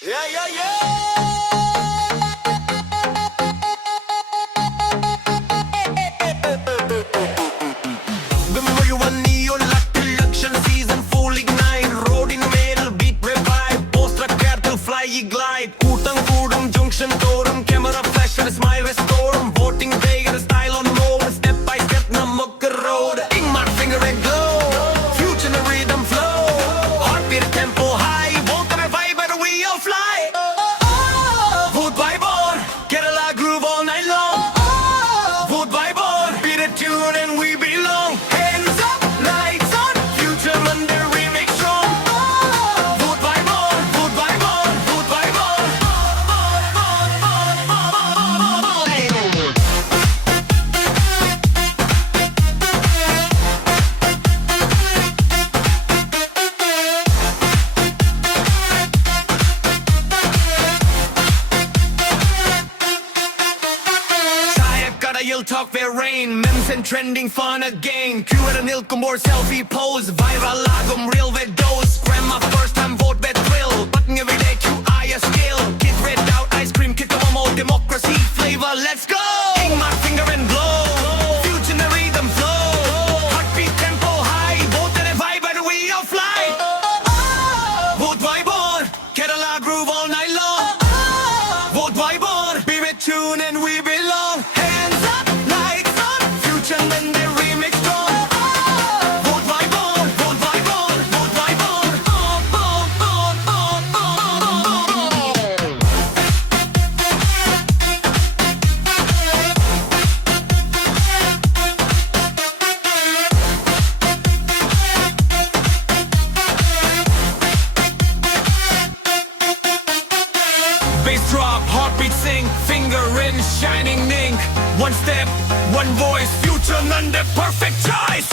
Yeah, yeah, yeah. മുഴുവൻ election season fooling night റോഡിന് മേൽ beat revive poster കേരളത്തിൽ fly glide കൂട്ടം കൂടും junction തോറും camera flash and smile restore voting day and style on mode step by step നമുക്ക് road in my finger and glow future the rhythm flow heartbeat tempo high vote and vibe and we all fly vote by board Kerala groove all night long vote by board beat a tune and we belong hands up lights on future Monday remix strong vote by board vote by board vote by board You'll talk fair rain memes and trending fun again Q and Nilkumor selfie pose viral lagum real vet dose grandma first time vote bet thrill button every day QI a skill kid red out ice cream kick a more democracy flavor let's go ing my finger and blow future the rhythm flow heartbeat tempo high vote and vibe and we all fly vote by board Kerala groove all night long vote by board be with tune and we belong hands up lights on future and the remix strong vote by board vote by board vote by board bass drop heartbeat sing finger in shining ink one step one voice future and the perfect choice